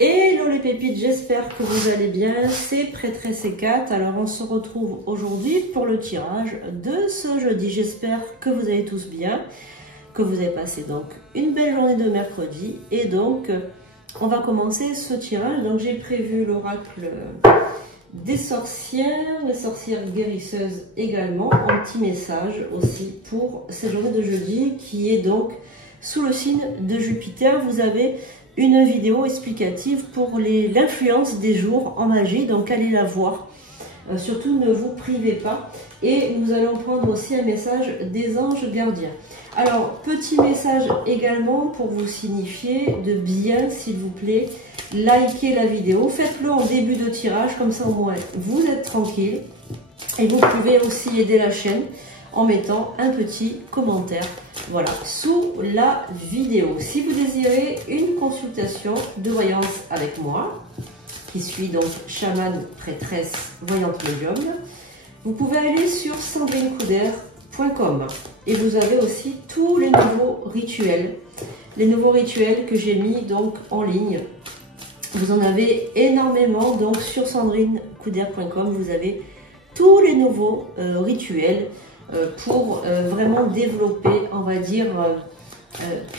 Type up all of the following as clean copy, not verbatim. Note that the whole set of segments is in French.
Hello les pépites, j'espère que vous allez bien, c'est Prêtresse C4. Alors on se retrouve aujourd'hui pour le tirage de ce jeudi. J'espère que vous allez tous bien, que vous avez passé donc une belle journée de mercredi. Et donc on va commencer ce tirage. Donc j'ai prévu l'oracle des sorcières, les sorcières guérisseuses également, un petit message aussi pour cette journée de jeudi qui est donc sous le signe de Jupiter. Vous avez une vidéo explicative pour l'influence des jours en magie, donc allez la voir. Surtout ne vous privez pas. Et nous allons prendre aussi un message des anges gardiens. Alors, petit message également pour vous signifier de bien, s'il vous plaît, likez la vidéo. Faites-le en début de tirage, comme ça au moins vous êtes tranquille. Et vous pouvez aussi aider la chaîne en mettant un petit commentaire, voilà, sous la vidéo. Si vous désirez une consultation de voyance avec moi, qui suis donc chamane, prêtresse, voyante médium, vous pouvez aller sur sandrinecouder.com et vous avez aussi tous les nouveaux rituels que j'ai mis donc en ligne. Vous en avez énormément, donc sur sandrinecouder.com, vous avez tous les nouveaux rituels pour vraiment développer, on va dire,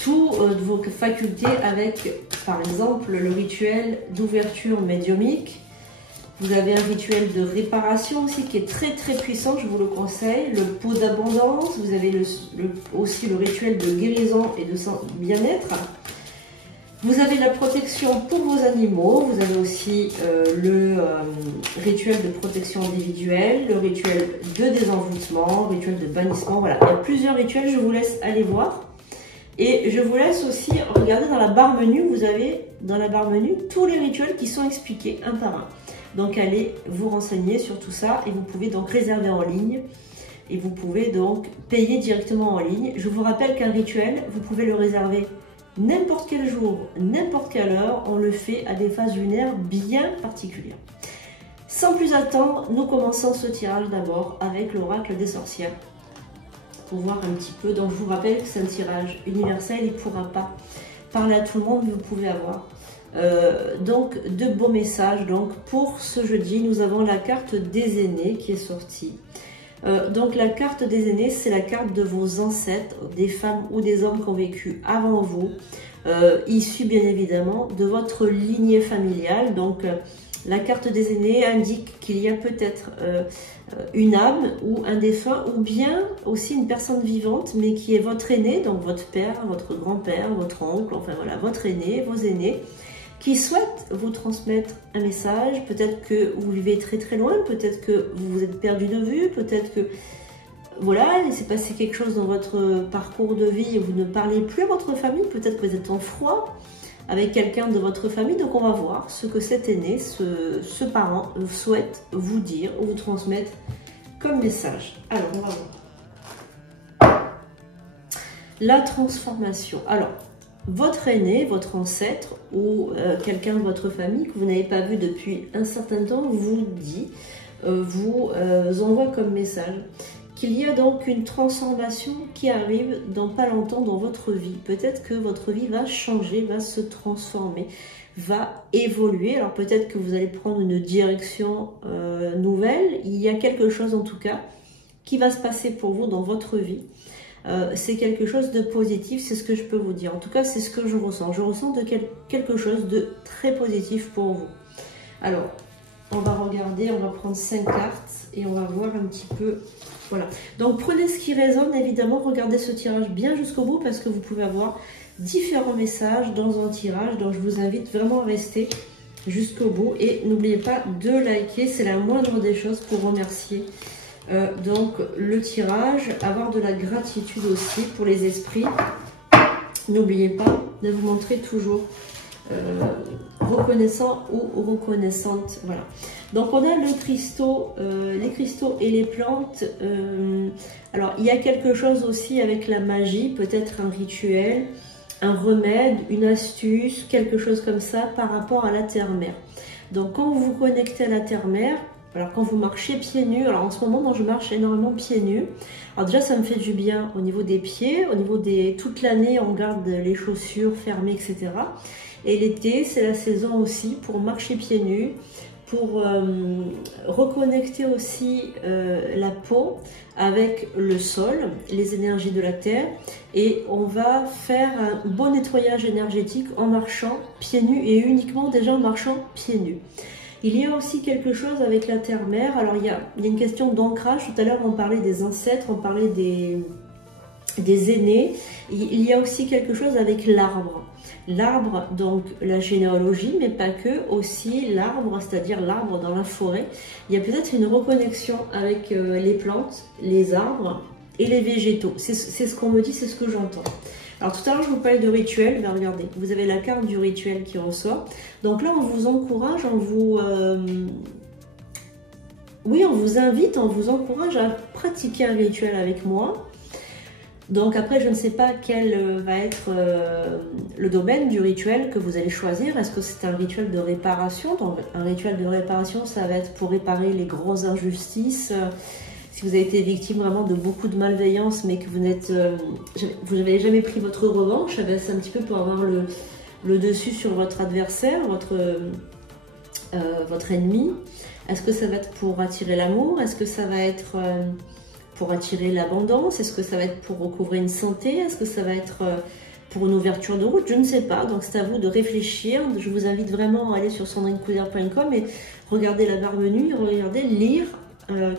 toutes vos facultés avec, par exemple, le rituel d'ouverture médiumique. Vous avez un rituel de réparation aussi qui est très très puissant, je vous le conseille. Le pot d'abondance, vous avez aussi le rituel de guérison et de bien-être. Vous avez la protection pour vos animaux, vous avez aussi le rituel de protection individuelle, le rituel de désenvoûtement, le rituel de bannissement, voilà. Il y a plusieurs rituels, je vous laisse aller voir. Et je vous laisse aussi regarder dans la barre menu, vous avez dans la barre menu tous les rituels qui sont expliqués un par un. Donc allez vous renseigner sur tout ça et vous pouvez donc réserver en ligne. Et vous pouvez donc payer directement en ligne. Je vous rappelle qu'un rituel, vous pouvez le réserver n'importe quel jour, n'importe quelle heure, on le fait à des phases lunaires bien particulières. Sans plus attendre, nous commençons ce tirage d'abord avec l'oracle des sorcières. Pour voir un petit peu, donc je vous rappelle que c'est un tirage universel, il ne pourra pas parler à tout le monde, mais vous pouvez avoir donc de beaux messages. Donc pour ce jeudi, nous avons la carte des aînés qui est sortie. Donc la carte des aînés, c'est la carte de vos ancêtres, des femmes ou des hommes qui ont vécu avant vous, issus bien évidemment de votre lignée familiale. Donc la carte des aînés indique qu'il y a peut-être une âme ou un défunt, ou bien aussi une personne vivante, mais qui est votre aîné, donc votre père, votre grand-père, votre oncle, enfin voilà, votre aîné, vos aînés, qui souhaitent vous transmettre un message. Peut-être que vous vivez très très loin, peut-être que vous vous êtes perdu de vue, peut-être que voilà, il s'est passé quelque chose dans votre parcours de vie et vous ne parlez plus à votre famille, peut-être que vous êtes en froid avec quelqu'un de votre famille. Donc on va voir ce que cet aîné, ce parent souhaite vous dire ou vous transmettre comme message. Alors on va voir. La transformation. Alors, votre aîné, votre ancêtre ou quelqu'un de votre famille que vous n'avez pas vu depuis un certain temps vous dit, vous envoie comme message qu'il y a donc une transformation qui arrive dans pas longtemps dans votre vie. Peut-être que votre vie va changer, va se transformer, va évoluer. Alors peut-être que vous allez prendre une direction nouvelle. Il y a quelque chose en tout cas qui va se passer pour vous dans votre vie. C'est quelque chose de positif, c'est ce que je peux vous dire. En tout cas, c'est ce que je ressens. Je ressens quelque chose de très positif pour vous. Alors, on va regarder, on va prendre 5 cartes et on va voir un petit peu. Voilà. Donc, prenez ce qui résonne, évidemment. Regardez ce tirage bien jusqu'au bout parce que vous pouvez avoir différents messages dans un tirage. Donc, je vous invite vraiment à rester jusqu'au bout. Et n'oubliez pas de liker, c'est la moindre des choses pour remercier donc le tirage, avoir de la gratitude aussi pour les esprits. N'oubliez pas de vous montrer toujours reconnaissant ou reconnaissante. Voilà. Donc on a le cristaux, les cristaux et les plantes. Alors il y a quelque chose aussi avec la magie, peut-être un rituel, un remède, une astuce, quelque chose comme ça par rapport à la terre-mère. Donc quand vous vous connectez à la terre-mère, alors quand vous marchez pieds nus, alors en ce moment, moi je marche énormément pieds nus. Alors déjà ça me fait du bien au niveau des pieds, au niveau des... Toute l'année on garde les chaussures fermées, etc. Et l'été, c'est la saison aussi pour marcher pieds nus, pour reconnecter aussi la peau avec le sol, les énergies de la terre. Et on va faire un bon nettoyage énergétique en marchant pieds nus et uniquement déjà en marchant pieds nus. Il y a aussi quelque chose avec la terre-mère. Alors il y a une question d'ancrage. Tout à l'heure on parlait des ancêtres, on parlait des aînés. Il y a aussi quelque chose avec l'arbre. L'arbre, donc la généalogie, mais pas que, aussi l'arbre, c'est-à-dire l'arbre dans la forêt. Il y a peut-être une reconnexion avec les plantes, les arbres et les végétaux. C'est ce qu'on me dit, c'est ce que j'entends. Alors tout à l'heure je vous parlais de rituel, ben regardez, vous avez la carte du rituel qui ressort. Donc là on vous encourage, on vous invite, on vous encourage à pratiquer un rituel avec moi. Donc après, je ne sais pas quel va être le domaine du rituel que vous allez choisir. Est-ce que c'est un rituel de réparation? Donc un rituel de réparation, ça va être pour réparer les grosses injustices. Si vous avez été victime vraiment de beaucoup de malveillance, mais que vous n'avez jamais pris votre revanche, c'est un petit peu pour avoir le dessus sur votre adversaire, votre ennemi. Est-ce que ça va être pour attirer l'amour? Est-ce que ça va être pour attirer l'abondance? Est-ce que ça va être pour recouvrer une santé? Est-ce que ça va être pour une ouverture de route? Je ne sais pas, donc c'est à vous de réfléchir. Je vous invite vraiment à aller sur sandrinecoudert.com et regarder la barre menu, regarder, lire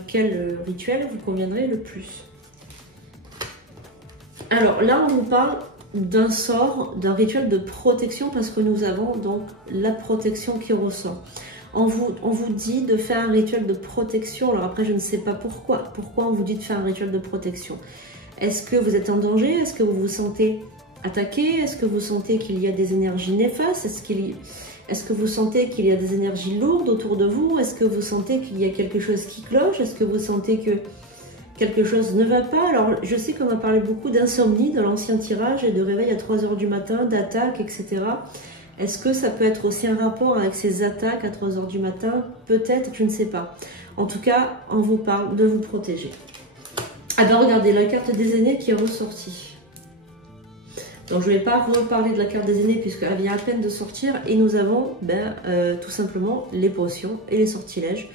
quel rituel vous conviendrait le plus. Alors là, on vous parle d'un sort, d'un rituel de protection parce que nous avons donc la protection qui ressort. On vous dit de faire un rituel de protection. Alors après, je ne sais pas pourquoi. Pourquoi on vous dit de faire un rituel de protection? Est-ce que vous êtes en danger? Est-ce que vous vous sentez attaqué? Est-ce que vous sentez qu'il y a des énergies néfastes? Est-ce que vous sentez qu'il y a des énergies lourdes autour de vous? Est-ce que vous sentez qu'il y a quelque chose qui cloche? Est-ce que vous sentez que quelque chose ne va pas? Alors, je sais qu'on a parlé beaucoup d'insomnie dans l'ancien tirage et de réveil à 3 h du matin, d'attaque, etc. Est-ce que ça peut être aussi un rapport avec ces attaques à 3 h du matin? Peut-être, je ne sais pas. En tout cas, on vous parle de vous protéger. Ah ben regardez, la carte des aînés qui est ressortie. Donc je ne vais pas reparler de la carte des aînés puisqu'elle vient à peine de sortir. Et nous avons tout simplement les potions et les sortilèges.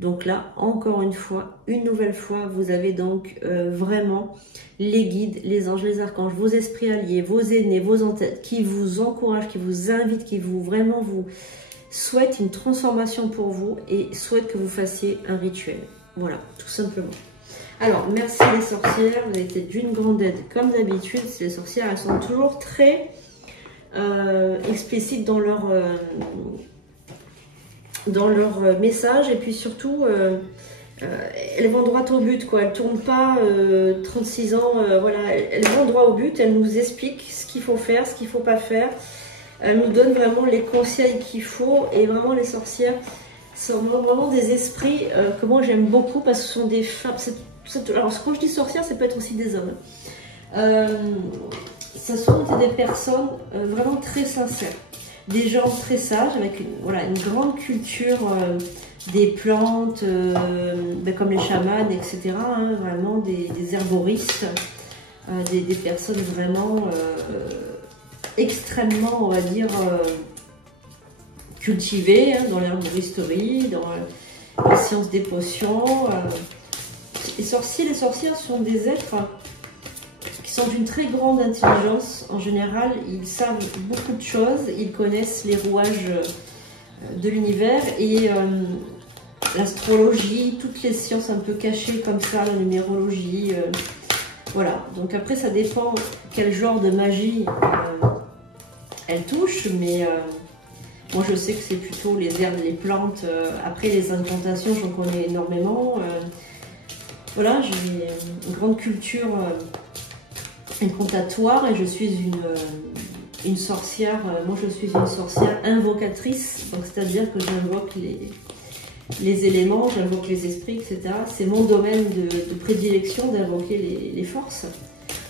Donc là, encore une nouvelle fois, vous avez donc vraiment les guides, les anges, les archanges, vos esprits alliés, vos aînés, vos ancêtres qui vous encouragent, qui vous invitent, qui vous souhaitent une transformation pour vous et souhaitent que vous fassiez un rituel. Voilà, tout simplement. Alors, merci les sorcières, vous avez été d'une grande aide. Comme d'habitude, les sorcières, elles sont toujours très explicites dans leur message et puis surtout elles vont droit au but quoi, elles tournent pas 36 ans, voilà, elles vont droit au but, elles nous expliquent ce qu'il faut faire, ce qu'il faut pas faire, elles nous donnent vraiment les conseils qu'il faut et vraiment les sorcières sont vraiment des esprits que moi j'aime beaucoup parce que ce sont des femmes, alors quand je dis sorcières ça peut être aussi des hommes, ce sont des personnes vraiment très sincères. Des gens très sages avec une grande culture des plantes, comme les chamans, etc. Hein, vraiment des herboristes, des personnes vraiment extrêmement, on va dire, cultivées hein, dans l'herboristerie, dans la science des potions. Les sorciers, les sorcières sont des êtres qui sont d'une très grande intelligence. En général, ils savent beaucoup de choses, ils connaissent les rouages de l'univers et l'astrologie, toutes les sciences un peu cachées comme ça, la numérologie. Voilà, donc après ça dépend quel genre de magie elle touche, mais moi je sais que c'est plutôt les herbes, les plantes. Après les incantations, j'en connais énormément. Voilà, j'ai une grande culture incantatoire et je suis une sorcière, moi je suis une sorcière invocatrice, donc c'est-à-dire que j'invoque les éléments, j'invoque les esprits, etc. C'est mon domaine de prédilection d'invoquer les forces.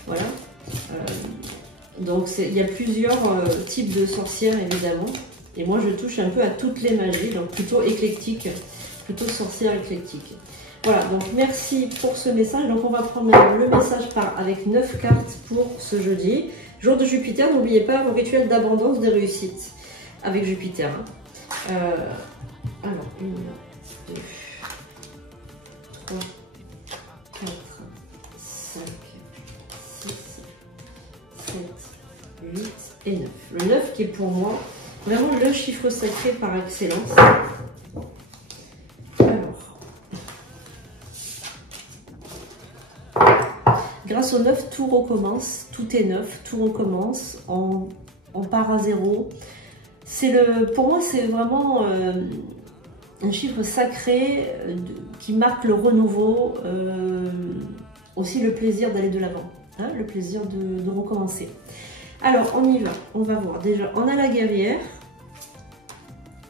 Voilà. Donc il y a plusieurs types de sorcières évidemment, et moi je touche un peu à toutes les magies, donc plutôt éclectique, plutôt sorcière éclectique. Voilà, donc merci pour ce message. Donc on va prendre le message avec 9 cartes pour ce jeudi. Jour de Jupiter, n'oubliez pas vos rituels d'abondance, de réussite. avec Jupiter. Alors, 1, 2, 3, 4, 5, 6, 7, 8 et 9. Le 9 qui est pour moi vraiment le chiffre sacré par excellence. Alors, grâce au 9, tout recommence, tout est neuf, tout recommence, on part à zéro. Pour moi, c'est vraiment un chiffre sacré qui marque le renouveau, aussi le plaisir d'aller de l'avant, hein, le plaisir de recommencer. Alors, on y va, on va voir. Déjà, on a la guerrière,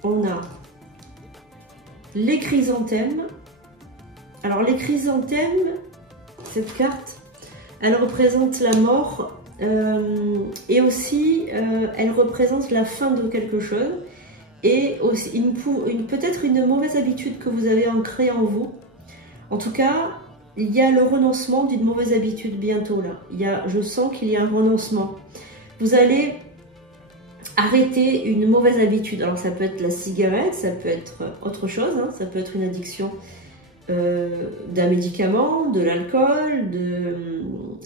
on a les chrysanthèmes. Alors, les chrysanthèmes, cette carte, elle représente la mort et aussi elle représente la fin de quelque chose et aussi peut-être une mauvaise habitude que vous avez ancrée en vous. En tout cas, il y a le renoncement d'une mauvaise habitude bientôt là. Je sens qu'il y a un renoncement. Vous allez arrêter une mauvaise habitude. Alors ça peut être la cigarette, ça peut être autre chose, hein, ça peut être une addiction d'un médicament, de l'alcool,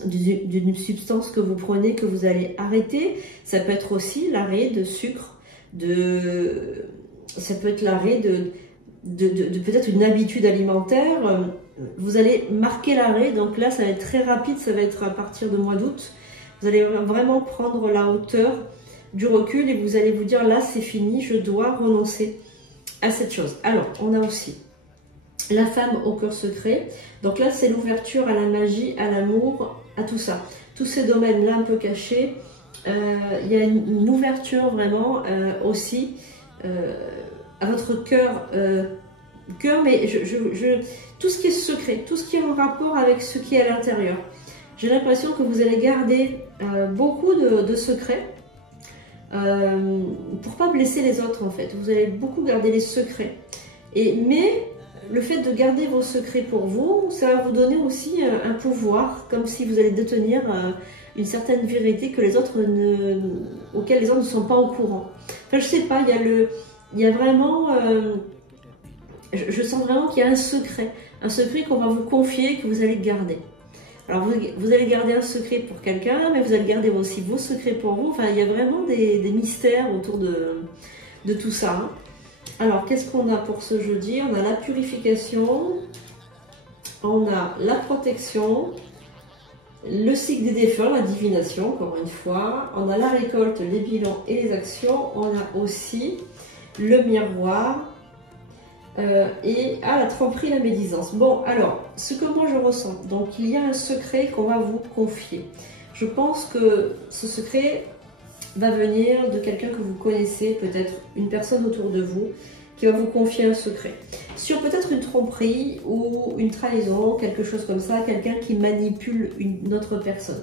d'une substance que vous prenez, que vous allez arrêter. Ça peut être aussi l'arrêt de sucre, ça peut être l'arrêt de peut-être une habitude alimentaire. Vous allez marquer l'arrêt, donc là ça va être très rapide, ça va être à partir du mois d'août. Vous allez vraiment prendre la hauteur du recul et vous allez vous dire là c'est fini, je dois renoncer à cette chose. Alors on a aussi la femme au cœur secret, donc là c'est l'ouverture à la magie, à l'amour, à tout ça. Tous ces domaines là un peu cachés, il y a une ouverture vraiment aussi à votre cœur, mais tout ce qui est secret, tout ce qui est en rapport avec ce qui est à l'intérieur. J'ai l'impression que vous allez garder beaucoup de secrets pour pas blesser les autres en fait. Vous allez beaucoup garder les secrets. Mais le fait de garder vos secrets pour vous, ça va vous donner aussi un pouvoir, comme si vous allez détenir une certaine vérité que les autres auquel les autres ne sont pas au courant. Enfin, je sais pas, il y a vraiment, je sens vraiment qu'il y a un secret qu'on va vous confier, que vous allez garder. Alors vous allez garder un secret pour quelqu'un, mais vous allez garder aussi vos secrets pour vous. Enfin, il y a vraiment des mystères autour de tout ça. Hein. Alors, qu'est-ce qu'on a pour ce jeudi? On a la purification, on a la protection, le cycle des défunts, la divination, encore une fois. On a la récolte, les bilans et les actions. On a aussi le miroir et la tromperie, la médisance. Bon, alors, ce que moi je ressens, donc il y a un secret qu'on va vous confier. Je pense que ce secret va venir de quelqu'un que vous connaissez, peut-être une personne autour de vous qui va vous confier un secret. Sur peut-être une tromperie ou une trahison, quelque chose comme ça, quelqu'un qui manipule une autre personne.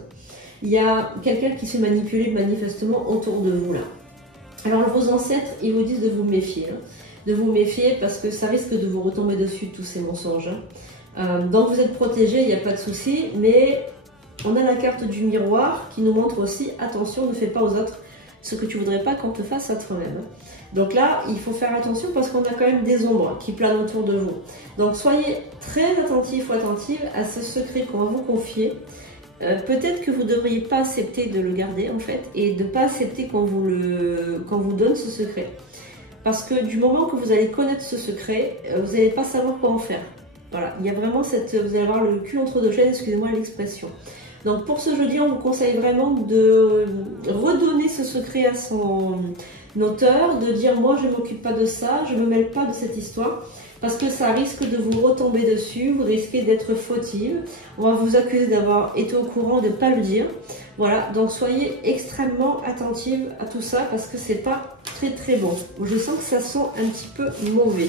Il y a quelqu'un qui se manipule manifestement autour de vous là. Alors vos ancêtres, ils vous disent de vous méfier. Hein. De vous méfier parce que ça risque de vous retomber dessus tous ces mensonges. Hein. Donc vous êtes protégé, il n'y a pas de souci, mais on a la carte du miroir qui nous montre aussi, attention, ne fais pas aux autres ce que tu voudrais pas qu'on te fasse à toi-même. Donc là, il faut faire attention parce qu'on a quand même des ombres qui planent autour de vous. Donc soyez très attentifs ou attentives à ce secret qu'on va vous confier. Peut-être que vous ne devriez pas accepter de le garder en fait et de ne pas accepter qu'on vous donne ce secret. Parce que du moment que vous allez connaître ce secret, vous n'allez pas savoir quoi en faire. Voilà, il y a vraiment vous allez avoir le cul entre deux chaises, excusez-moi l'expression. Donc pour ce jeudi, on vous conseille vraiment de redonner ce secret à son auteur, de dire moi je ne m'occupe pas de ça, je ne me mêle pas de cette histoire, parce que ça risque de vous retomber dessus, vous risquez d'être fautive, on va vous accuser d'avoir été au courant de ne pas le dire. Voilà, donc soyez extrêmement attentive à tout ça, parce que c'est pas très bon. Je sens que ça sent un petit peu mauvais.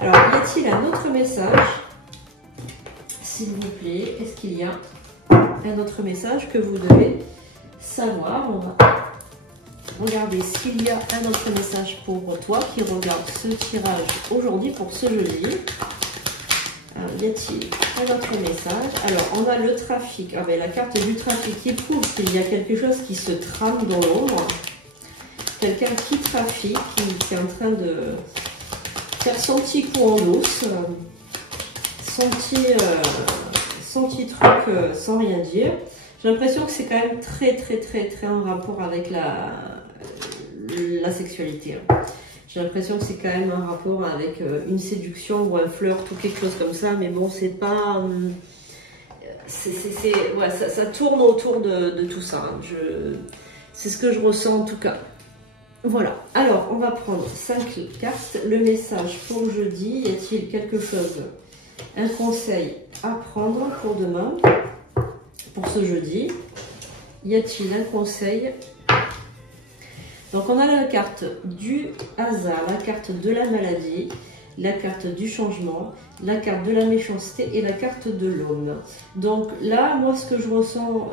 Alors, y a-t-il un autre message, s'il vous plaît? Est-ce qu'il y a un autre message que vous devez savoir? On va regarder s'il y a un autre message pour toi qui regarde ce tirage aujourd'hui pour ce jeudi. Y a-t-il un autre message? Alors, on a le trafic. Ah ben, la carte du trafic qui prouve qu'il y a quelque chose qui se trame dans l'ombre. quelqu'un qui trafique, qui est en train de faire son petit coup en douce, son petit truc sans rien dire. J'ai l'impression que c'est quand même très en rapport avec la sexualité. J'ai l'impression que c'est quand même un rapport avec une séduction ou un flirt ou quelque chose comme ça, mais bon, c'est pas... ouais, ça tourne autour de tout ça. Hein. C'est ce que je ressens en tout cas. Voilà, alors on va prendre 5 cartes. Le message pour jeudi, y a-t-il quelque chose, un conseil à prendre pour demain, pour ce jeudi? Y a-t-il un conseil? Donc on a la carte du hasard, la carte de la maladie, la carte du changement, la carte de la méchanceté et la carte de l'aune. Donc là, moi ce que je ressens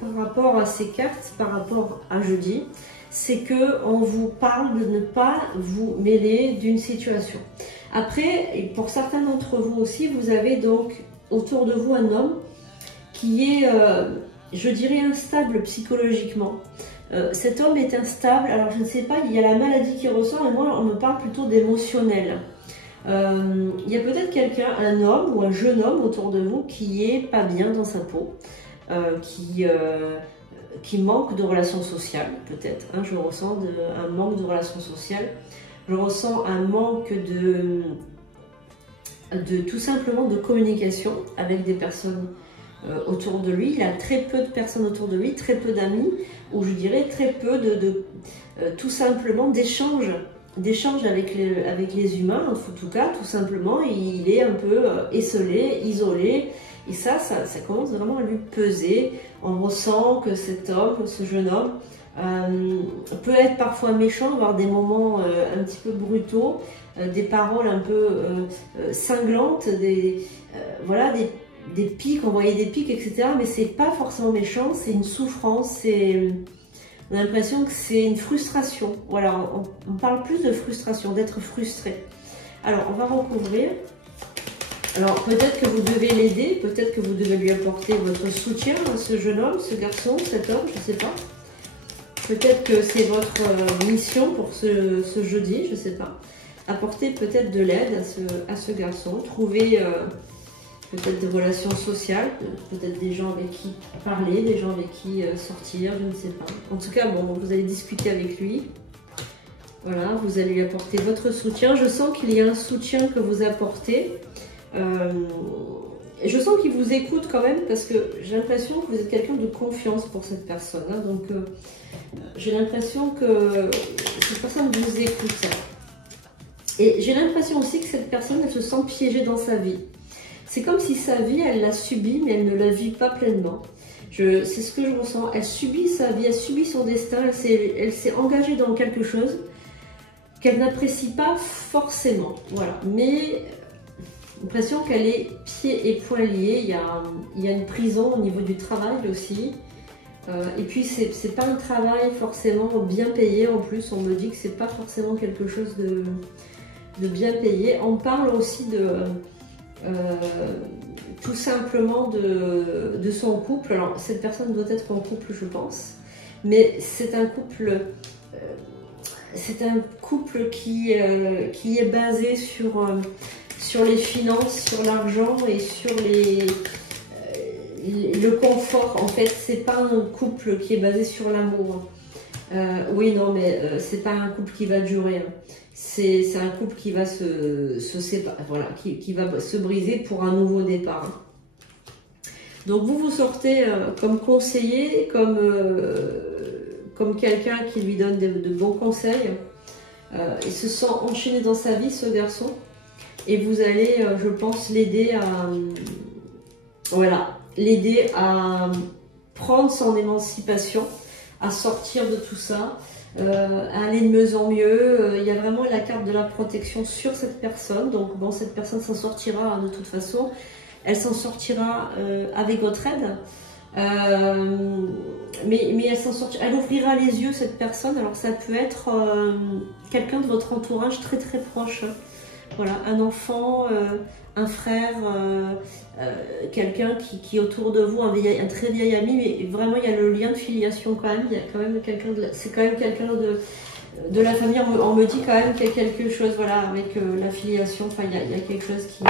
par rapport à ces cartes, par rapport à jeudi, c'est que on vous parle de ne pas vous mêler d'une situation. Après, et pour certains d'entre vous aussi, vous avez donc autour de vous un homme qui est, je dirais, instable psychologiquement. Cet homme est instable, alors je ne sais pas, il y a la maladie qui ressort, et moi on me parle plutôt d'émotionnel. Il y a peut-être quelqu'un, un homme ou un jeune homme autour de vous qui est pas bien dans sa peau, qui manque de relations sociales, peut-être. Hein, je ressens un manque de relations sociales. Je ressens un manque de tout simplement de communication avec des personnes autour de lui. Il a très peu de personnes autour de lui, très peu d'amis, ou je dirais très peu tout simplement d'échanges avec les humains, en tout cas, tout simplement. Il est un peu esselé, isolé. Et ça commence vraiment à lui peser. On ressent que cet homme, ce jeune homme, peut être parfois méchant, avoir des moments un petit peu brutaux, des paroles un peu cinglantes, voilà, des pics, envoyer des pics, etc. Mais c'est pas forcément méchant, c'est une souffrance, on a l'impression que c'est une frustration. Voilà, on parle plus de frustration, d'être frustré. Alors, on va recouvrir. Alors, peut-être que vous devez l'aider, peut-être que vous devez lui apporter votre soutien à ce jeune homme, ce garçon, cet homme, je ne sais pas. Peut-être que c'est votre mission pour ce jeudi, je ne sais pas. Apporter peut-être de l'aide à ce garçon, trouver peut-être des relations sociales, peut-être des gens avec qui parler, des gens avec qui sortir, je ne sais pas. En tout cas, bon, vous allez discuter avec lui. Voilà, vous allez lui apporter votre soutien. Je sens qu'il y a un soutien que vous apportez. Et je sens qu'il vous écoute quand même, parce que j'ai l'impression que vous êtes quelqu'un de confiance pour cette personne. Hein, donc, j'ai l'impression que cette personne vous écoute. Et j'ai l'impression aussi que cette personne, elle se sent piégée dans sa vie. C'est comme si sa vie, elle l'a subie, mais elle ne la vit pas pleinement. C'est ce que je ressens. Elle subit sa vie, elle subit son destin, elle s'est engagée dans quelque chose qu'elle n'apprécie pas forcément. Voilà. Mais j'ai l'impression qu'elle est pieds et poings liés. Il y a une prison au niveau du travail aussi. Et puis, c'est pas un travail forcément bien payé en plus. On me dit que c'est pas forcément quelque chose de bien payé. On parle aussi tout simplement de son couple. Alors, cette personne doit être en couple, je pense, mais c'est un couple qui est basé sur les finances, sur l'argent et sur le confort. En fait, c'est pas un couple qui est basé sur l'amour. Oui, non, mais c'est pas un couple qui va durer. Hein. C'est un couple qui va se séparer, voilà, qui va se briser pour un nouveau départ. Hein. Donc vous sortez comme conseiller, comme quelqu'un qui lui donne de bons conseils. Il se sent enchaîné dans sa vie, ce garçon. Et vous allez, je pense, l'aider à prendre son émancipation, à sortir de tout ça, à aller de mieux en mieux. Il y a vraiment la carte de la protection sur cette personne. Donc bon, cette personne s'en sortira de toute façon. Elle s'en sortira avec votre aide. Mais elle s'en sortira. Elle ouvrira les yeux, cette personne. Alors ça peut être quelqu'un de votre entourage très très proche. Voilà, un enfant, un frère, quelqu'un qui est autour de vous, un très vieil ami, mais vraiment il y a le lien de filiation quand même. Il y a quand même quelqu'un c'est quand même quelqu'un de la famille, on me dit quand même qu'il y a quelque chose, voilà, avec l'affiliation, enfin il y a quelque chose qui...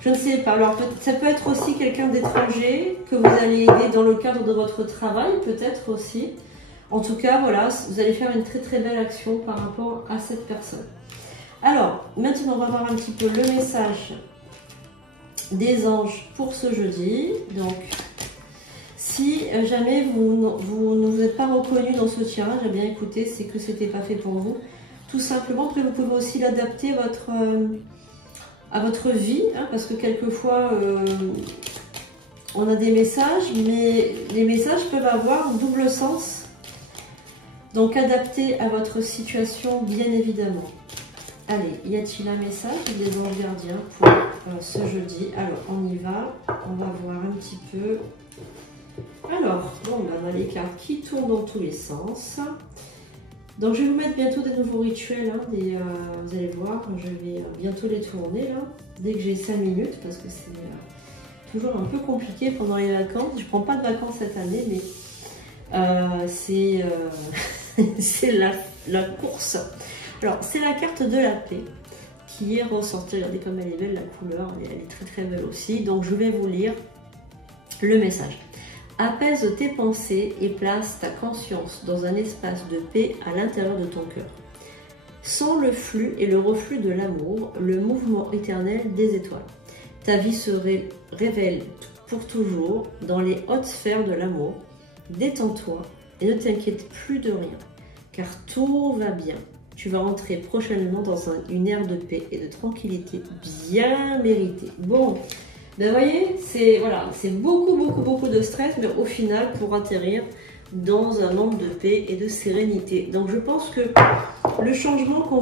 Je ne sais pas, alors ça peut être aussi quelqu'un d'étranger que vous allez aider dans le cadre de votre travail, peut-être aussi. En tout cas, voilà, vous allez faire une très très belle action par rapport à cette personne. Alors, maintenant on va voir un petit peu le message des anges pour ce jeudi. Donc, si jamais vous ne vous êtes pas reconnu dans ce tirage, eh bien écoutez, c'est que c'était pas fait pour vous. Tout simplement, après vous pouvez aussi l'adapter à votre vie, hein, parce que quelquefois on a des messages, mais les messages peuvent avoir un double sens. Donc adapté à votre situation, bien évidemment. Allez, y a-t-il un message des anges gardiens pour ce jeudi? Alors, on y va. On va voir un petit peu. Alors, bon, on a les cartes qui tournent dans tous les sens. Donc, je vais vous mettre bientôt des nouveaux rituels. Hein, vous allez voir, je vais bientôt les tourner, là, dès que j'ai 5 minutes, parce que c'est toujours un peu compliqué pendant les vacances. Je ne prends pas de vacances cette année, mais c'est la course. Alors, c'est la carte de la paix qui est ressortie. Regardez comme elle est belle, la couleur, elle est très très belle aussi. Donc, je vais vous lire le message. Apaise tes pensées et place ta conscience dans un espace de paix à l'intérieur de ton cœur. Sens le flux et le reflux de l'amour, le mouvement éternel des étoiles. Ta vie se révèle pour toujours dans les hautes sphères de l'amour. Détends-toi et ne t'inquiète plus de rien, car tout va bien. Tu vas entrer prochainement dans une ère de paix et de tranquillité bien méritée. Bon, ben voyez, c'est voilà, beaucoup de stress, mais au final, pour atterrir dans un monde de paix et de sérénité. Donc je pense que le changement qu'on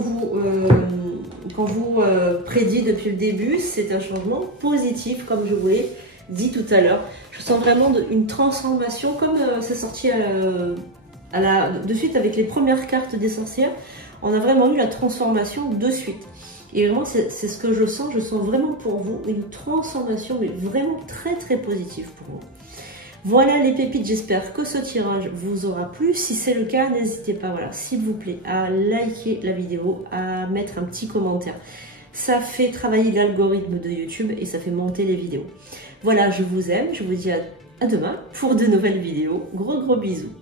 vous prédit depuis le début, c'est un changement positif, comme je vous l'ai dit tout à l'heure. Je sens vraiment une transformation, comme c'est sorti de suite avec les premières cartes des sorcières. On a vraiment eu la transformation de suite. Et vraiment, c'est ce que je sens vraiment pour vous, une transformation, mais vraiment très très positive pour vous. Voilà les pépites, j'espère que ce tirage vous aura plu. Si c'est le cas, n'hésitez pas, voilà, s'il vous plaît, à liker la vidéo, à mettre un petit commentaire. Ça fait travailler l'algorithme de YouTube et ça fait monter les vidéos. Voilà, je vous aime, je vous dis à demain pour de nouvelles vidéos. Gros bisous.